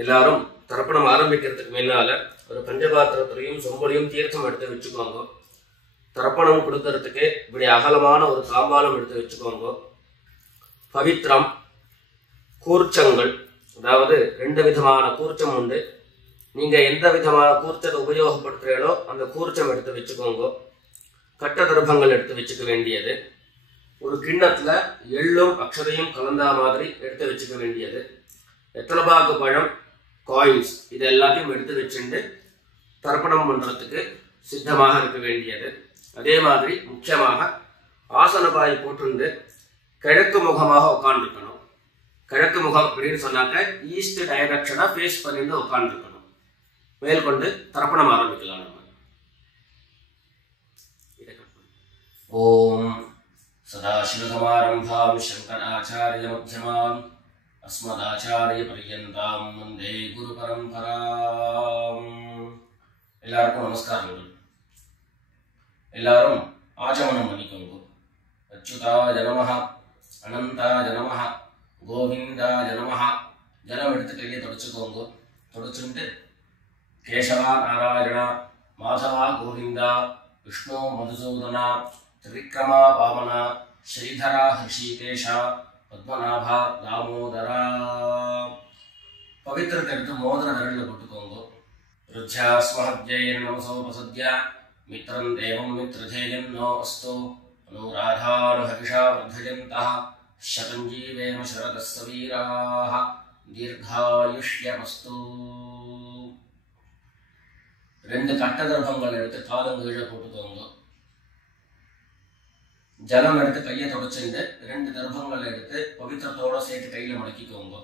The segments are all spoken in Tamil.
எல்லாரும் தர்ப்பணம் ஆரம்பிக்கிறதுக்கு முன்னால ஒரு பஞ்சபாத்திரத்திலையும் சொம்பலையும் தீர்த்தம் எடுத்து வச்சுக்கோங்க. தர்ப்பணம் கொடுக்கறதுக்கு இப்படி அகலமான ஒரு தாம்பாலம் எடுத்து வச்சுக்கோங்க. பவித்திரம், கூர்ச்சங்கள், அதாவது 2 விதமான கூர்ச்சம் உண்டு. நீங்க எந்த விதமான கூர்ச்சத்தை உபயோகப்படுத்துறீங்களோ அந்த கூர்ச்சம் எடுத்து வச்சுக்கோங்க. கட்ட தர்ப்பங்கள் எடுத்து வச்சுக்க வேண்டியது. ஒரு கிண்ணத்துல எள்ளும் அக்ஷதையும் கலந்தா மாதிரி எடுத்து வச்சுக்க வேண்டியது. வெத்தலைபாக்கு பழம், காயின்ஸ், இது எல்லாத்தையும் எடுத்து வச்சுட்டு தர்ப்பணம் பண்றதுக்கு சித்தமாக இருக்க வேண்டியது. அதே மாதிரி முக்கியமாக ஆசனபாய் போட்டு கிழக்கு முகமாக உட்காந்துருக்கணும். கிழக்கு முகம் அப்படின்னு சொன்னாக்க ஈஸ்ட் டைரக்ஷனா ஃபேஸ் பண்ணிட்டு உட்காந்துருக்கணும். மேற்கொண்டு தர்ப்பணம் ஆரம்பிக்கலாம். நம்ம ஓம் சதாசிவசமாரம்பாம் சங்கராச்சாரிய மத்யமாம் அஸ்மதாச்சாரிய பர்யந்தாம் வந்தே குரு பரம்பராம். எல்லாருக்கும் நமஸ்காரங்கள். எல்லாரும் ஆச்சமனம் பண்ணிக்கோங்க. அச்சுதாய நமஹ, அனந்தாய நமஹ, கோவிந்தாய நமஹ. ஜலம் எடுத்து கையை தொடச்சுக்கோங்க. தொடச்சுட்டு கேசவா நாராயணா, மாதவா கோவிந்தா, விஷ்ணு மதுசூதனா, திரிக்ரமா வாமனா, ஸ்ரீதரா ஹிருஷிகேஷா, பத்மநாபா தாமோதரா. பவித்திரத்தை எடுத்து மோதிர விரலில் போட்டுக்கோங்க. ருத்யாஸ்மஹத்யைர் நமசோபசத்யா மித்ரம் தேவம் மித்ரதேயம் நோ அஸ்து அனுராதானுஹவிஷா வர்தயந்தः சதம் ஜீவேம சரதஸ்ஸ வீராः தீர்காயுஷ்யமஸ்து. 2 கட்ட தர்ப்பங்கள் எடுத்து காலங்கீழ போட்டுக்கோங்க. ஜலம் எடுத்து கையை தொடச்சுட்டு 2 தர்ப்பங்கள் எடுத்து பவித்திரத்தோட சேர்த்து கையில மடக்கிக்கோங்க.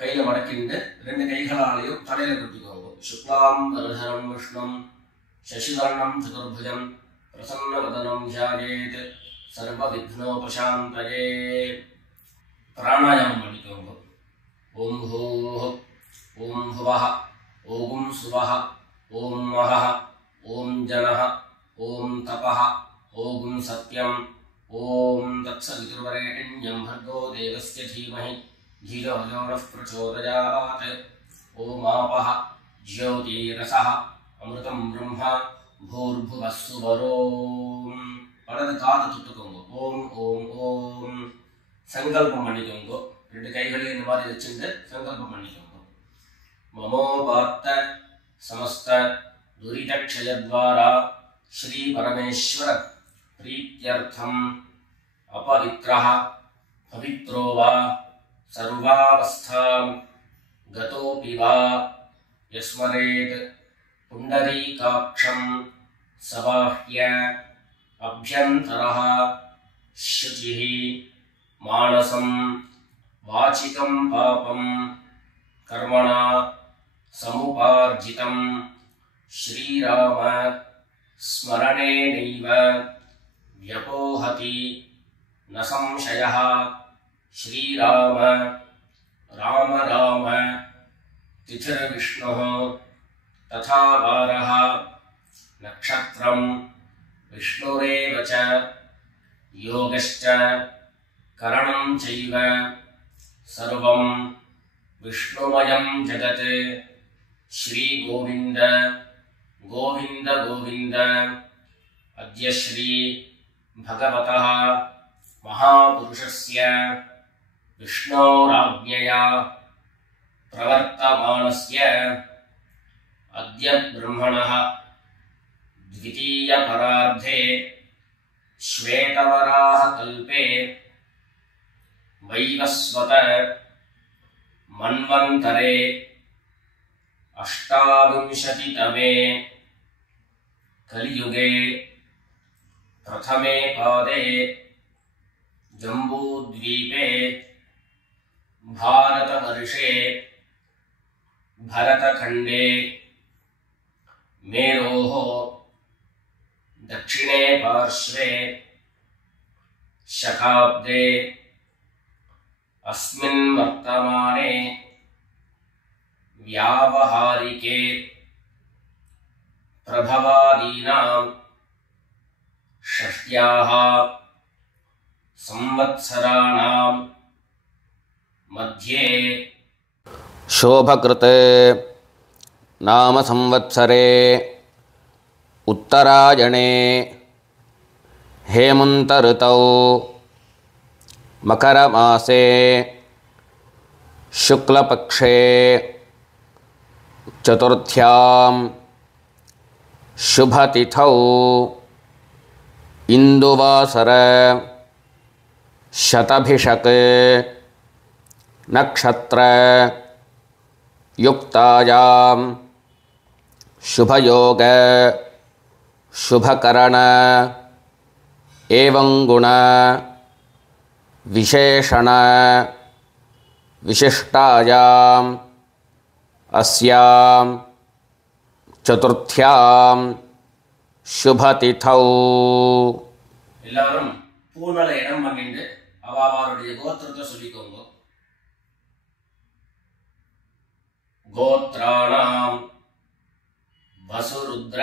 கையில மடக்கிட்டு 2 கைகளாலையும் தலையில குத்திக்கோங்க. சுக்லாம் வரதரம் விஷ்ணும் சசிவர்ணம் சதுர்புஜம் பிரசன்னவதனம் தியாயேத் சர்வ விக்னோபசாந்தயே. பிராணாயாமம் பண்ணிக்கோங்க. ஓம் ஹோஹ, ஓம் ஹுவஹ, ஓம் சுவஹ, ஓம் மஹஹ, ஓம் ஜனஹ, ஓம் தபஹ, ஓம் சத்யம், ஓம் தத்சவிதுர்வரேண்யம் भर्गो देवस्य धीमहि धियो यो नः प्रचोदयात्. ஓம் ஆபஹ ஜ்யோதிரசஹ அமிர்தம் பிரம்மா பூர்புவः சுவரோம். வலது காது தொட்டுக்கோங்க. ஓம் ஓம் ஓம். சங்கல்பம் பண்ணிக்கோங்க. 2 கைகளையும் இந்த மாதிரி வச்சுட்டு சங்கல்பம் பண்ணிக்கோங்க. மமோபாத்த சமஸ்த துரிதக்ஷயத்வாரா ஸ்ரீ பரமேஸ்வர பிரீத்யர்த்தம் அபவித்ரஹ பவித்ரோ வா சர்வாவஸ்தாம் கதோபி வா யஸ்மரேத் புண்டரீகாக்ஷம் சபாஹ்ய அப்யந்தரஹ சுசிஹ மானசம் வாசிகம் பாபம் கர்மணா சமுபார்ஜிதம் ஸ்ரீராம ஸ்மரணேனைவ வ்யபோஹதி ந சம்சயः. ஸ்ரீராம ராம ராம திதிர்விஷ்ணுः ததா வாரः நக்ஷத்ரம் விஷ்ணுரேவ ச யோகश्च கரணம் சைவ சர்வம் விஷ்ணுமயம் ஜகத். ஸ்ரீ கோவிந்த கோவிந்த கோவிந்த. அத்ய ஸ்ரீ பகவதः மகாபுருஷஸ்ய விஷ்ணோராஜ்ஞயா பிரவர்த்தமானஸ்ய அத்ய பிரம்மணः द्वितीय परार्धे श्वेतवराह कल्पे वैवस्वत मन्वन्तरे अष्टाविंशतितमे कलियुगे प्रथमे पादे जम्बूद्वीपे भारतवर्षे भरतखण्डे मेरोः दक्षिणे पार्श्वे शकाब्दे अस्मिन् वर्तमाने व्यावहारिके प्रभवादीनां षष्ट्याः संवत्सराणां मध्ये शोभकृते नाम संवत्सरे उत्तरायणे हेमन्तऋतौ मकरमासे शुक्लपक्षे चतुर्थ्यां शुभतिथौ इन्दुवासर शतभिषक नक्षत्र युक्तायां शुभयोग शुभकरण एवं गुण विशेषण विशिष्टायां अस्यां चतुर्थ्यां शुभतिथौ எல்லாரும் பூனல இடம் பண்ணிட்டு அவாவாருடைய கோத்திரத்தை சொல்லிக்கோங்க. கோத்ராணாம் வசுருத்ர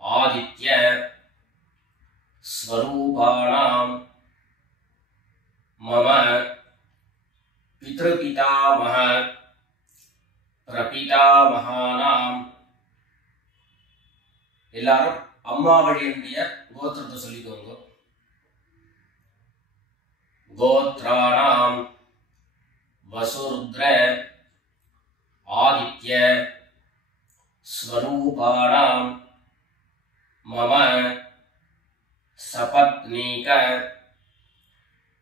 ஆதித்ய ஸ்வரூபாணாம் மம பித்ருபிதாமஹ பிரபிதாமஹானாம். எல்லாரும் அம்மா வழியுடைய கோத்திரத்தை சொல்லிக்கோங்க. கோத்ராணாம் வசுருத்ர ஆதித்ய ஸ்வரூபாணாம் மம சபத்னீக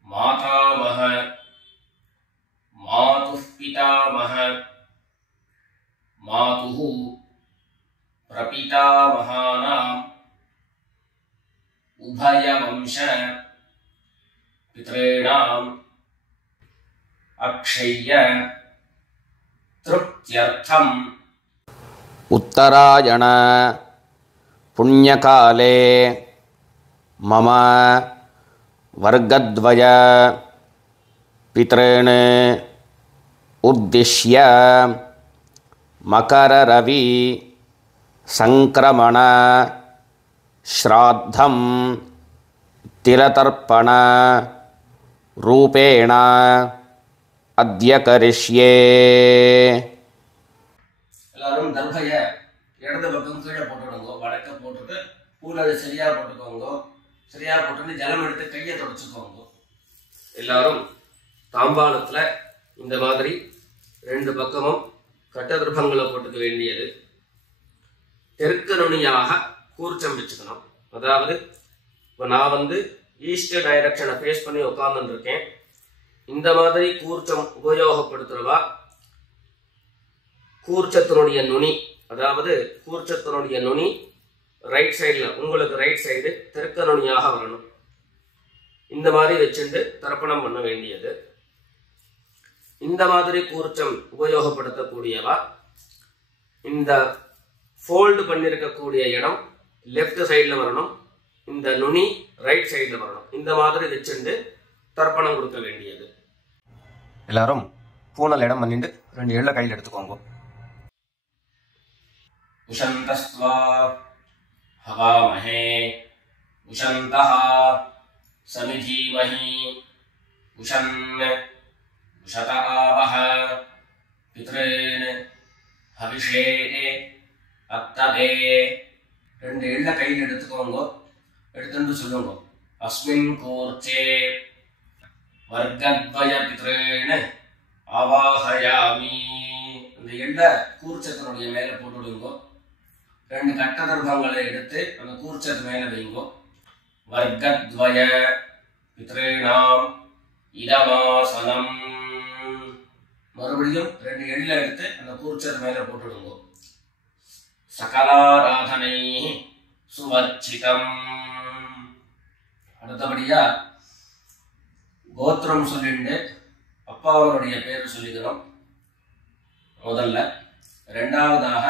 மாதாமஹ மாதுः பிதாமஹ மாதுः பிரபிதாமஹானாம் உபயவம்ச பித்ரேணாம் அக்ஷய்ய திருப்த்யர்த்தம். उत्तरायण पुण्यकाले मम वर्गद्वय पितॄन् उद्दिश्य मकररवि संक्रमण श्राद्धं तिलतर्पण रूपेण अद्य करिष्ये. எல்லாரும் தர்பைய இடது பக்கம் கீழே போட்டுடுங்க. வடக்க போட்டுட்டு பூனலை சரியா போட்டுக்கோங்க. சரியா போட்டுட்டு ஜலம் எடுத்து கையை தொடச்சுக்கோங்க. எல்லாரும் தாம்பாளத்துல இந்த மாதிரி ரெண்டு பக்கமும் கட்ட தர்பங்களை போட்டுக்க வேண்டியது. தெற்கு நுனியாக கூர்ச்சம் வச்சுக்கணும். அதாவது இப்போ நான் ஈஸ்ட் டைரக்ஷனை ஃபேஸ் பண்ணி உட்கார்ந்துட்டு இருக்கேன். இந்த மாதிரி கூர்ச்சம் உபயோகப்படுத்துறவா கூர்ச்சத்தினுடைய நுனி, அதாவது கூர்ச்சத்தினுடைய நுனி ரைட் சைடில், உங்களுக்கு ரைட் சைடு தெற்கு நுனியாக வரணும். இந்த மாதிரி வச்சுட்டு தர்ப்பணம் பண்ண வேண்டியது. இந்த மாதிரி கூர்ச்சம் உபயோகப்படுத்தக்கூடியவா இந்த ஃபோல்டு பண்ணியிருக்கக்கூடிய இடம் லெஃப்ட் சைடில் வரணும். இந்த நுனி ரைட் சைடில் வரணும். இந்த மாதிரி வச்சுட்டு தர்ப்பணம் கொடுக்க வேண்டியது. எல்லாரும் பூனல் இடம் பண்ணிட்டு ரெண்டு எள்ள கையில் எடுத்துக்கோங்க. உஷந்தஸ்வா ஹவாமஹே உஷந்தஹ சமிதீமஹி உஷன் உஷத ஆவஹ பித்ரேன் ஹவிஷே அத்தவே. ரெண்டு எள்ள கையில் எடுத்துக்கோங்க. எடுத்துட்டு சொல்லுங்க. அஸ்மின் கூர்ச்சே வர்க்கத்வய பித்ரேன் ஆவாஹயாமி. இந்த எள்ள கூர்ச்சத்தினுடைய மேல போட்டுடுங்க. ரெண்டு கட்ட தர்பங்களை எடுத்து அந்த கூர்ச்சத்து மேல வைங்க. வர்க்கத்வய பித்ரேணாம் இதமாசனம். மறுபடியும் ரெண்டு எள்ள எடுத்து அந்த கூர்ச்சத்து மேல போட்டுடுங்க. சகலாராதனை சுவர்ச்சிதம். அடுத்தபடியா கோத்திரம் சொல்லிட்டு அப்பாவனுடைய பேர் சொல்லிக்கிறோம் முதல்ல. ரெண்டாவதாக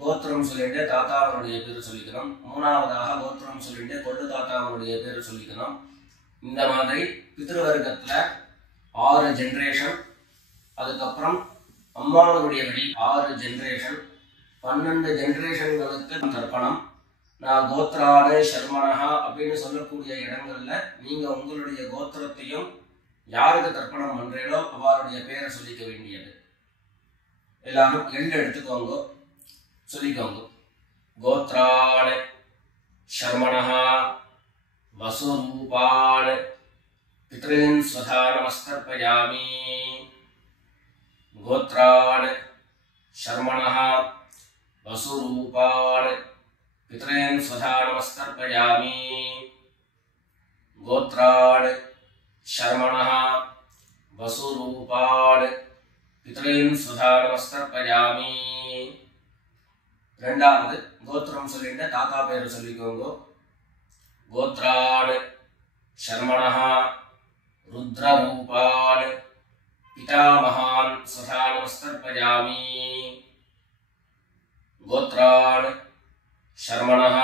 கோத்திரம் சொல்லிட்டு தாத்தாவனுடைய பேர் சொல்லிக்கிறோம். மூணாவதாக கோத்திரம் சொல்லிட்டு கொள்ளு தாத்தாவனுடைய பேர் சொல்லிக்கிறோம். இந்த மாதிரி பித்ருவர்க்கத்துல 6 ஜென்ரேஷன், அதுக்கப்புறம் அம்மாவனுடைய வழி 6 ஜென்ரேஷன், 12 ஜென்ரேஷன்களுக்கு தர்ப்பணம். நான் கோத்ரான சர்மனஹா அப்படின்னு சொல்லக்கூடிய இடங்கள்ல நீங்க உங்களுடைய கோத்திரத்தையும் யாருக்கு தர்ப்பணம் பண்றீங்களோ அவருடைய பேரை சொல்லிக்க வேண்டியது. எல்லாரும் எள்ளு எடுத்துக்கோங்க, சொல்லிக்கோங்க. கோத்ரான் சர்மணः வசுரூபான் பித்ருன் ஸ்வதா நமஸ்கர்ப்பயாமி. கோத்ரான் சர்மணः வசுரூபான் பித்ருன் ஸ்வதா நமஸ்கர்ப்பயாமி. கோத்ரான் சர்மணः வசுரூபான் பித்ருன் ஸ்வதா நமஸ்கர்ப்பயாமி. ரெண்டாவது கோத்திரம் சொல்லிட்டு தாத்தா பேரு சொல்லிக்கோங்க. கோத்ரான் சர்மணः ருத்ரரூபான் பிதாமகான் ஸ்வதா நமஸ்கர்ப்பயாமி. கோத்ரான் சர்மணः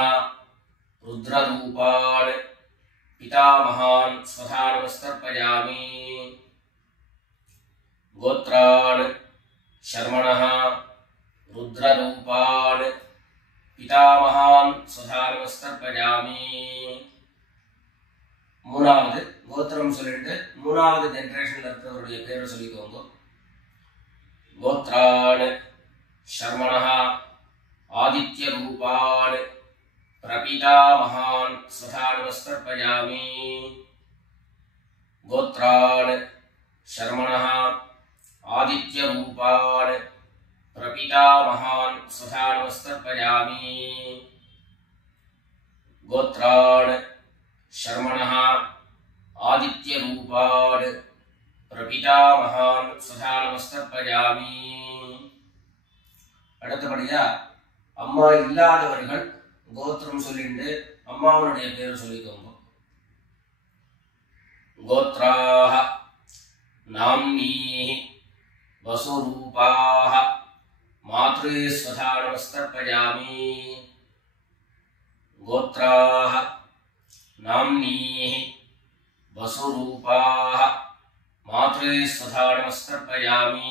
ருத்ரரூபான் பிதாமகான் ஸ்வதா நமஸ்கர்ப்பயாமி. கோத்ரான் சர்மணः ருத்ரரூபான் பிதாமகான் ஸ்வதா நமஸ்கர்ப்பயாமி. மூணாவது கோத்திரம் சொல்லிட்டு மூணாவது ஜெனரேஷன்ல இருக்கிறவருடைய பேரை சொல்லிக்கோங்க. கோத்ரான் சர்மணः ஆதித்ய ரூபான் பிரபிதாமகான் ஸ்வதா நமஸ்கர்ப்பயாமி. கோத்ரான் சர்மணः ஆதித்ய ரூபான் பிரபிதாமகான் ஸ்வதா நமஸ்கர்ப்பயாமி. கோத்ரான் சர்மணः ஆதித்ய ரூபான் பிரபிதாமகான் ஸ்வதா நமஸ்கர்ப்பயாமி. அடுத்தபடியா அம்மா இல்லாதவர்கள் கோத்திரம் சொல்லிட்டு அம்மாவுடைய பேரு சொல்லிக்கோங்க. கோத்ராஹ நாம்னீஹி வசுரூபாஹ மாத்ரே ஸ்வதா நமஸ்கர்ப்பயாமி. கோத்ராஹ நாம்னீஹி வசுரூபாஹ மாத்ரே ஸ்வதா நமஸ்கர்ப்பயாமி.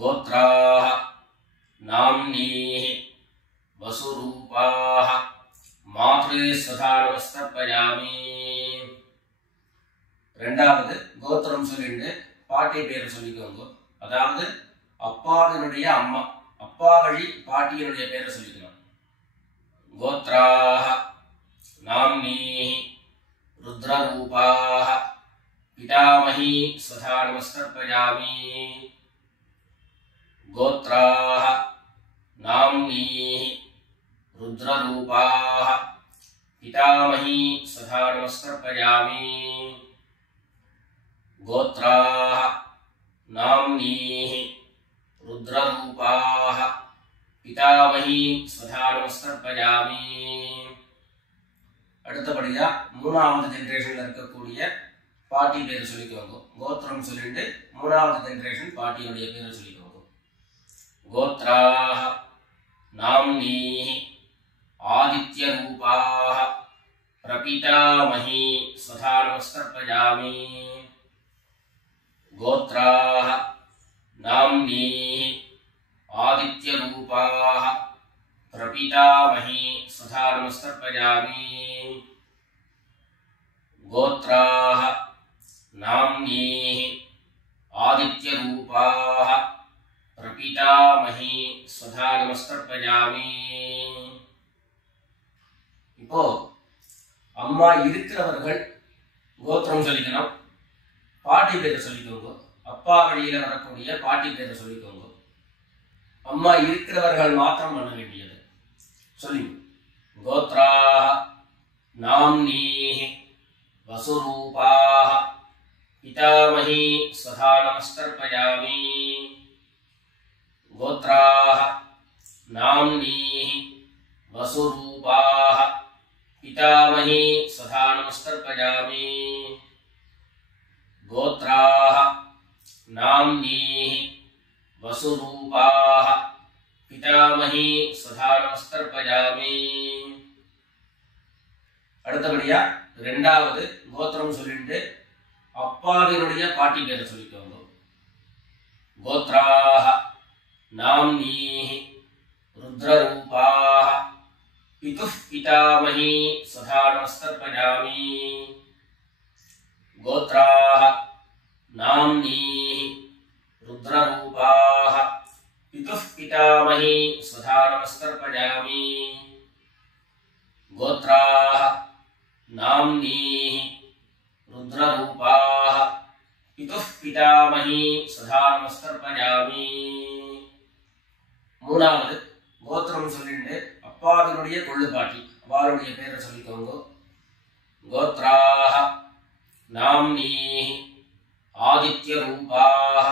கோத்ராஹ நாம்னீஹி வசுரூபாஹ மாத்ரே ஸ்வதா நமஸ்கர்ப்பயாமி. ரெண்டாவது கோத்திரம் சொல்லிட்டு பாட்டி பேரு சொல்லிக்கோங்க. அதாவது அப்பாவினுடைய அம்மா, அப்பா வழி பாட்டியினுடைய பேரை சொல்லிக்கணும். கோத்ராஹ நாம்னீஹி ருத்ரரூபாஹ பிதாமஹி ஸ்வதா நமஸ்கர்ப்பயாமி. கோத்ராஹ நாம்னீஹி ருத்ரரூபாஹ பிதாமஹி ஸ்வதா நமஸ்கர்ப்பயாமி. கோத்ராஹ நாம்னீஹி ருத்ரரூபாஹ பிதாமஹி ஸ்வதா நமஸ்கர்ப்பயாமி. அடுத்தபடியா மூணாவது ஜெனரேஷன்ல இருக்கக்கூடிய பாட்டி பேரு சொல்லிக்கோங்க. கோத்திரம் சொல்லிட்டு மூணாவது ஜெனரேஷன் பாட்டியுடைய பேரு சொல்லிக்கோங்க. கோத்ராஹ நாம்னீஹி ஆதித்ய ரூபாஹ பிரபிதாமஹி ஸ்வதா நமஸ்கர்ப்பயாமி. கோத்ராஹ நாம்னீஹி ஆதித்ய ரூபாஹ பிரபிதாமஹி ஸ்வதா நமஸ்கர்ப்பயாமி. கோத்ராஹ நாம்னீஹி ஆதித்ய ரூபாஹ பிரபிதாமஹி ஸ்வதா நமஸ்கர்ப்பயாமி. இப்போ அம்மா இருக்கிறவர்கள் கோத்திரம் சொல்லிக்கணும், பாட்டி பேரை சொல்லிக்கோங்க. அப்பா வழியில வரக்கூடிய பாட்டி பேரை சொல்லிக்கோங்க. அம்மா இருக்கிறவர்கள் மாத்திரம் பண்ண வேண்டியது சொல்லி. கோத்ராஹ நாம்னீஹி வசுரூபாஹ பிதாமஹி ஸ்வதா நமஸ்கர்ப்பயாமி. கோத்ராஹ நாம்னீஹி வசுரூபாஹ பிதாமஹி ஸ்வதா நமஸ்கர்ப்பயாமி. கோத்ராஹ நாம்னீஹி வசுரூபாஹ பிதாமஹி ஸ்வதா நமஸ்கர்ப்பயாமி. அடுத்தபடியா ரெண்டாவது கோத்திரம் சொல்லிட்டு அப்பாவினுடைய பாட்டி பேரை சொல்லிக்கோங்க. கோத்ராஹ நாம்னீஹி ருத்ரரூபாஹ பிதுः பிதாமஹி ஸ்வதா நமஸ்கர்ப்பயாமி. கோத்ராஹ நாம்னீஹி रुद्ररूपाः पितुः पितामही स्वधा नमस्तर्पयामि गोत्राः नाम्नीः रुद्ररूपाः पितुः पितामही स्वधा नमस्तर्पयामि மூணாவது கோத்திரம் சொல்லிட்டு அப்பாவினுடைய கொள்ளுப்பாட்டி அவளுடைய பேரை சொல்லிக்கோங்க கோத்ராஹ நாம்னீஹி ஆதித்ய ரூபாஹ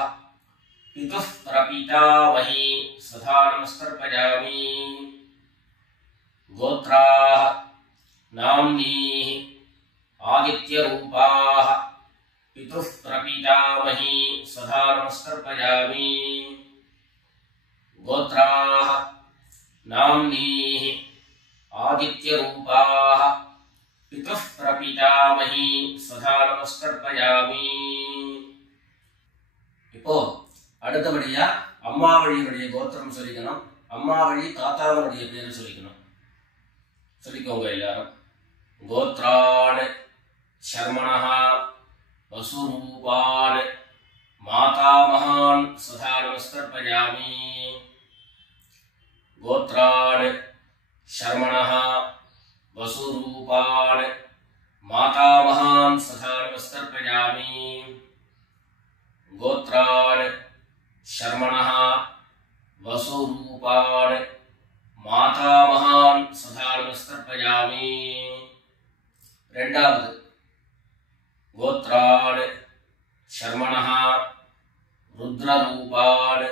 பிதுஹ் பிரபிதாமஹி சதா நமஸ்தர்ப்பயாமி கோத்ராஹ நாம்னீஹி ஆதித்ய ரூபாஹ பிதுஹ் பிரபிதாமஹி சதா நமஸ்தர்ப்பயாமி गोत्राः नाम्नीः आदित्यरूपाः पितुः प्रपितामही सदा नमस्कर्पयामि இப்போ அடுத்தபடியா அம்மா வழியுடைய கோத்திரம் சொல்லிக்கணும் அம்மா வழி தாத்தாவனுடைய பேர் சொல்லிக்கணும் சொல்லிக்கோங்க எல்லாரும் கோத்ரான் शर्मणः वसुरूपान् मातामहान् सदा नमस्कर्पयामि गोत्रान् शर्मणः वसुरूपान् मातामहान् सदा नमस्कर्पयामि गोत्रान् शर्मणः वसुरूपान् मातामहान् सदा नमस्कर्पयामि ரெண்டாவது गोत्रान् शर्मणः रुद्ररूपान्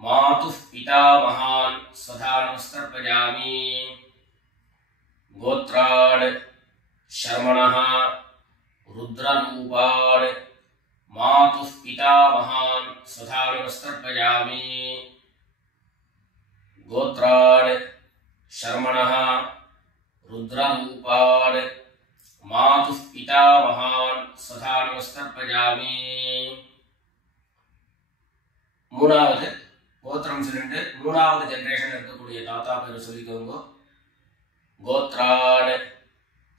मातुः पितामहान् सदा नमस्कर्पयामि गोत्रान् शर्मणः रुद्ररूपान् मातुः पितामहान् सदा नमस्कर्पयामि गोत्रान् शर्मणः रुद्ररूपान् मातुः पितामहान् सदा नमस्कर्पयामि மூணாவது கோத்திரம் சொல்லிட்டு மூணாவது ஜெனரேஷன் இருக்கக்கூடிய தாத்தா பேர் சொல்லிக்கோங்க கோத்ரான்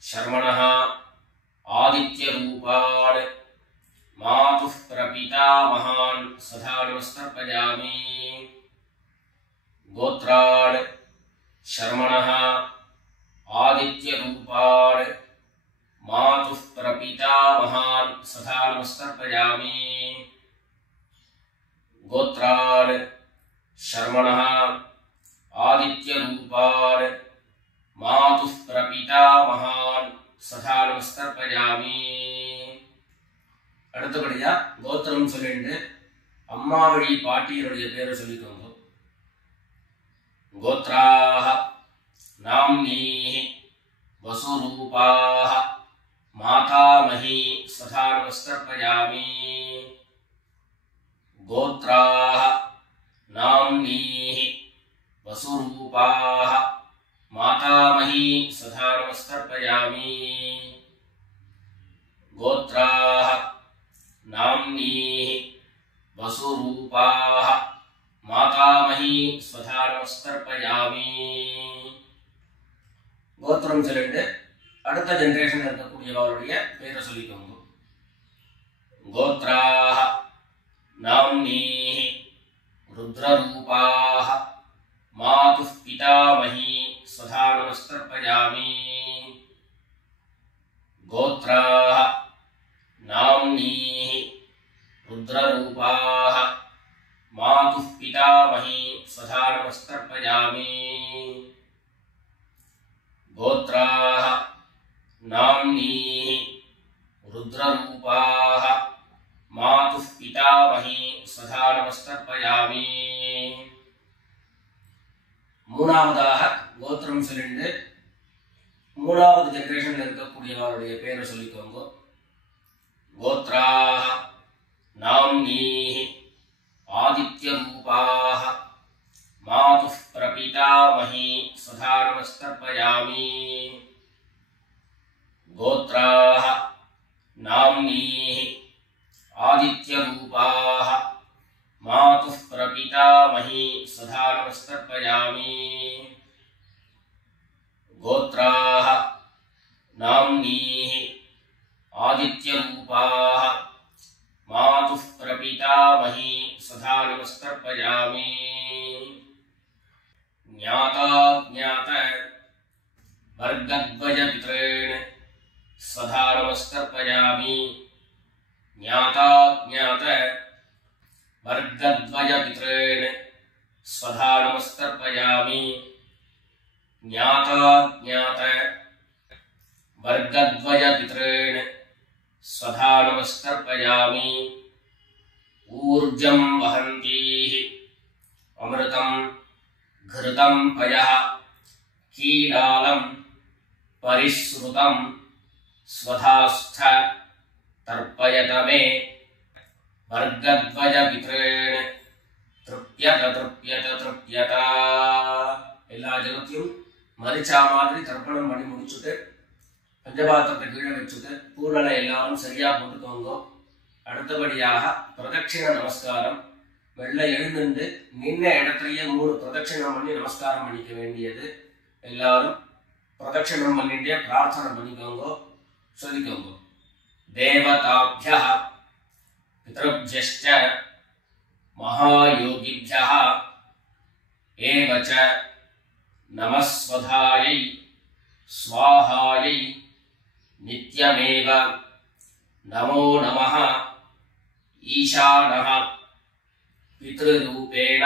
शर्मणः आदित्य रूपान् मातुः प्रपितामहान् सदा नमस्कर्पयामि गोत्रान् शर्मणः आदित्य रूपान् मातुः प्रपितामहान् सदा नमस्कर्पयामि गोत्रान् शर्मणः आदित्य रूपान् मातुः प्रपितामहान् सदा नमस्कर्पयामि அடுத்தபடியா கோத்திரம் சொல்லிட்டு அம்மா வழி பாட்டியருடைய பேரை சொல்லிக்கோங்க गोत्राः नाम्नीः वसुरूपाः मातामही सदा नमस्कर्पयामि गोत्राः नाम्नीः वसुरूपाः मातामही सदा नमस्कर्पयामि गोत्राः नाम्नीः वसुरूपाः मातामही सदा नमस्कर्पयामि கோத்திரம் சொல்லிட்டு அடுத்த ஜெனரேஷன் இருக்கக்கூடியவருடைய பேரை சொல்லிக்கோங்க கோத்ராஹ नाम्नीः रुद्ररूपाः मातुः पितामही सदा नमस्कर्पयामि गोत्राः नाम्नीः रुद्ररूपाः मातुः पितामही सदा नमस्कर्पयामि गोत्राः नाम्नीः रुद्ररूपाः मातुः पितामही सदा नमस्कर्पयामि மூணாவதாக கோத்திரம் சொல்லிட்டு மூணாவது ஜெனரேஷன்ல இருக்கக்கூடியவருடைய பேரை சொல்லிக்கோங்க கோத்ராஹ நாம்னீஹி ஆதித்ய ரூபாஹ மாதுः பிரபிதாமஹி சதா நமஸ்கர்ப்பயாமி கோத்ராஹ நாம்னீஹி आदित्य रूपाः मातुः प्रपितामही सदा नमस्कर्पयामि गोत्राः नाम्नीः आदित्य रूपाः मातुः प्रपितामही स्वधा नमस्तर्पयामि ज्ञाता ज्ञात वर्गद्वय पितॄन् स्वधा नमस्तर्पयामि ज्ञाता ज्ञात वर्गद्वय पितॄन् स्वधा नमस्तर्पयामि ज्ञाता ज्ञात वर्गद्वय पितॄन् स्वधा नमस्तर्पयामि ऊर्जं वहन्तीः अमृतं घृतं पयः कीलालं परिश्रुतं स्वधास्थ तर्पयत मे वर्गद्वय पितॄन् तृप्यत तृप्यत तृप्यत எல்லா ஜலத்தையும் மரிச்சா மாதிரி தர்ப்பணம் பண்ணி முடிச்சுட்டு பஞ்சபாத்திரத்தை கீழே வச்சுட்டு பூரணை எல்லாரும் சரியா போட்டுக்கோங்க. அடுத்தபடியாக பிரதட்சிண நமஸ்காரம். வெள்ளை எழுந்து நின்ன இடத்துலயே 3 பிரதட்சிணம் பண்ணி நமஸ்காரம் பண்ணிக்க வேண்டியது. எல்லாரும் பிரதட்சிணம் பண்ணிட்டே பிரார்த்தனை பண்ணிக்கோங்க, சொல்லிக்கோங்க. தேவதாப்யः பித்ருப்யश्च மகாயோகிभ्यः ஏவச்ச நமஸ்வதாயை स्वाहायै नित्यमेव नमो नमः ईशानः पितृरूपेण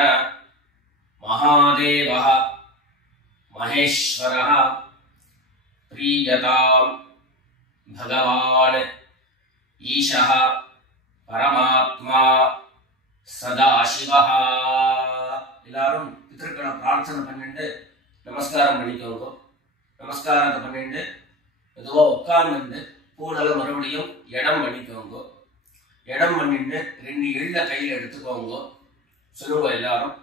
महादेवः महेश्वरः प्रीयतां भगवान् ईशः परमात्मा सदाशिवः. எல்லாரும் பித்ருக்களை பிரார்த்தனை பண்ணிட்டு நமஸ்காரம் பண்ணிக்கோங்க. நமஸ்காரத்தை பண்ணிட்டு மெதுவா உட்கார்ந்து பூனல மறுபடியும் இடம் பண்ணிக்கோங்க. இடம் பண்ணிட்டு 2 எள்ள கையில எடுத்துக்கோங்க. சொல்லுங்க எல்லாரும்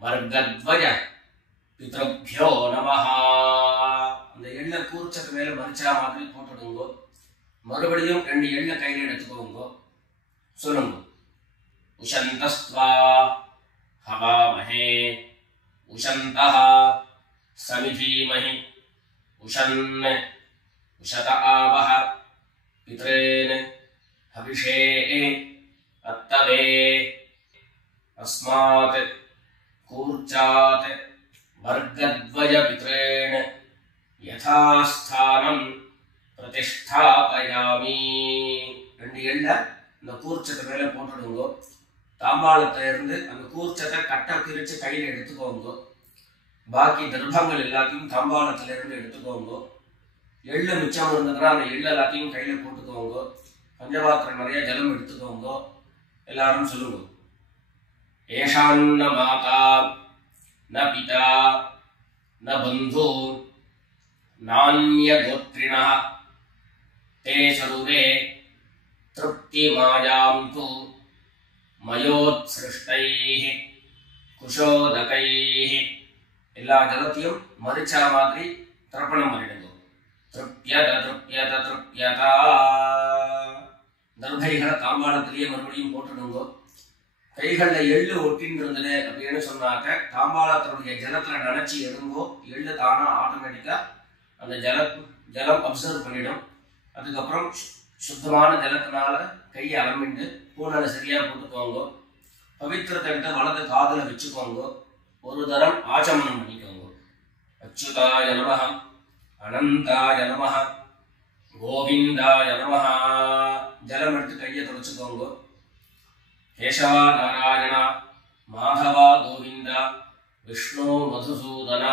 வர்கத்வய பித்ருப்யோ நமஹ. அந்த எள்ள கூர்ச்சத்து மேல மரிச்சா மாதிரி போட்டுடுங்க. மறுபடியும் 2 எள்ள கையில எடுத்துக்கோங்க. சொல்லுங்க உஷந்தஸ்வா ஹவாமஹே உஷந்தஹ சமிதீமஹி उषन् उशत आवह पितॄन् हविषे अत्तवे अस्मात् कूर्चात् वर्गद्वय पितॄन् यथास्थानं प्रतिष्ठापयामि. 2 எள்ள இந்த கூர்ச்சத்தை மேல போட்டுடுங்க. தாம்பாளத்துல இருந்து அந்த கூர்ச்சத்தை கட்ட பிரிச்சு கையில எடுத்துக்கோங்க. பாக்கி தர்ப்பங்கள் எல்லாத்தையும் தாம்பாளத்துல இருந்து எடுத்துக்கோங்க. எள்ளு மிச்சம் இருந்ததுன்னா அந்த எள்ளு எல்லாத்தையும் கையில போட்டுக்கோங்க. பஞ்சபாத்திரம் நிறைய ஜலம் எடுத்துக்கோங்க. எல்லாரும் சொல்லுங்க ஏஷான்ன மாதா ந பிதா ந பந்து நான்ய கோத்ரிணः தே சர்வே திருப்தி மாயாம் து மயோத்ஸ்ருஷ்டைः குஷோதகைः. எல்லா ஜலத்தையும் மரிச்சா மாதிரி தர்ப்பணம் பண்ணிடுங்க. திருப்யத திருப்யத திருப்யதா. தர்பைகளை தாம்பாளத்திலேயே மறுபடியும் போட்டுடுங்க. கைகள்ல எள்ளு ஒட்டின்றது அப்படின்னு சொன்னாக்க தாம்பாளத்தினுடைய ஜலத்துல நினைச்சு எடுங்கோ. எள்ளு தானா ஆட்டோமேட்டிக்கா அந்த ஜலம் அப்சர்வ் பண்ணிடும். அதுக்கப்புறம் சுத்தமான ஜலத்தினால கையை அலம்பிட்டு பூனலை சரியா போட்டுக்கோங்க. பவித்திரத்தை எடுத்து வலது காதுல வச்சுக்கோங்க. ஒரு தரம் ஆச்சமனம் பண்ணிக்கோங்க. அச்சுதாய நமஹ அனந்தாய நமஹ கோவிந்தாய நமஹ. ஜலம் எடுத்து கையை தொடச்சுக்கோங்க. கேசவா நாராயண மாதவா கோவிந்த விஷ்ணு மதுசூதன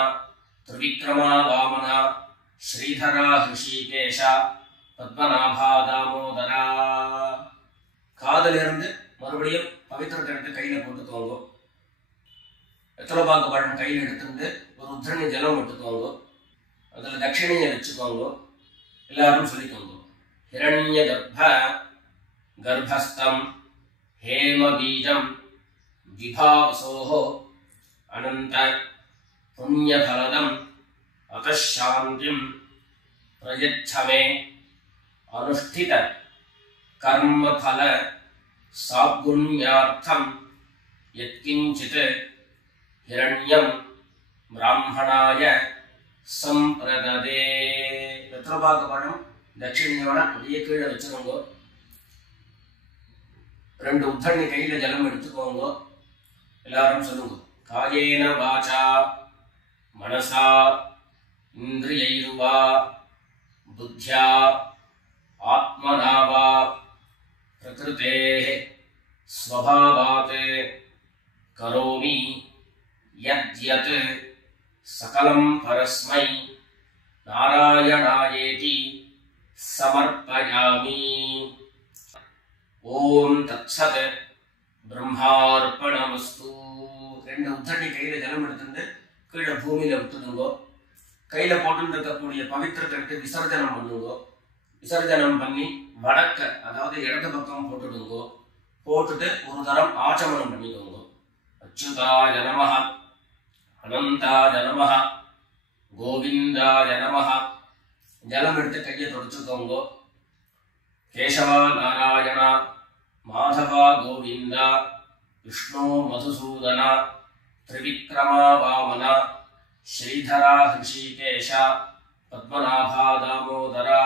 திரிவிக்ரமா வாமன ஸ்ரீதரா ஹிருஷிகேஷ பத்மநாபா தாமோதரா. காதிலிருந்து மறுபடியும் பவித்திரத்தை எடுத்து கையில போட்டுக்கோங்க. எத்தலோபாக்கு பழம் கையில் எடுத்துட்டு ஒரு உத்தரணி ஜலம் எடுத்துக்கோங்க. அதில் தட்சிணையை வச்சுக்கோங்க. எல்லாரும் சொல்லிக்கோங்க ஹிரண்ய கர்ப்பஸ்தம் हेम बीजं विभावसोः अनंत पुण्यफलदम् अतः शान्तिं प्रयच्छ मे अनुष्ठित कर्मफल सागुण्यार्थं यत्किंचित् हिरण्यं ब्राह्मणाय संप्रददे. வெத்தலபாக்கு பழம் தட்சிணையோட அப்படியே கீழே வச்சுருங்க. 2 உத்தரணி கையில ஜலம் எடுத்துக்கோங்க. எல்லாரும் சொல்லுங்க. காயேன வாசா மனசா இந்திரியைர்வா புத்யா ஆத்மனா வா பிரகிருதேஹ ஸ்வபாவாத் கரோமி யத்யத் சகலம் பரஸ்மை நாராயணாயேதி சமர்ப்பயாமி. ஓம் தத்சத் பிரம்மார்ப்பணமஸ்து. 2 உத்தரணி கையில ஜலம் எடுத்துட்டு கீழே பூமியில விட்டுடுங்கோ. கையில போட்டு இருக்கக்கூடிய பவித்திரத்தை எடுத்து விசர்ஜனம் பண்ணுங்கோ. விசர்ஜனம் பண்ணி வடக்க, அதாவது இடது பக்கம் போட்டுடுங்கோ. போட்டுட்டு ஒரு தரம் ஆச்சமனம் பண்ணிக்கோங்க. அச்சுதாய நமஹ, அனந்தாய நமஹ, கோவிந்தாய நமஹ. ஜலம் எடுத்து கையை தொடச்சுக்கோங்க. கேசவா நாராயண, மாதவா கோவிந்தா, விஷ்ணு மதுசூதன, திரிவிக்ரமா வாமன, ஸ்ரீதரா ஹிருஷிகேஷ, பத்மநாபா தாமோதரா.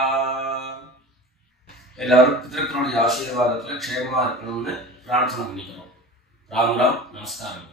எல்லாரும் பிதர்களுடைய ஆசீர்வாதத்துல க்ஷேமமா இருக்கணும்னு பிரார்த்தனை பண்ணிக்கிறோம். ராம் ராம், நமஸ்காரம்.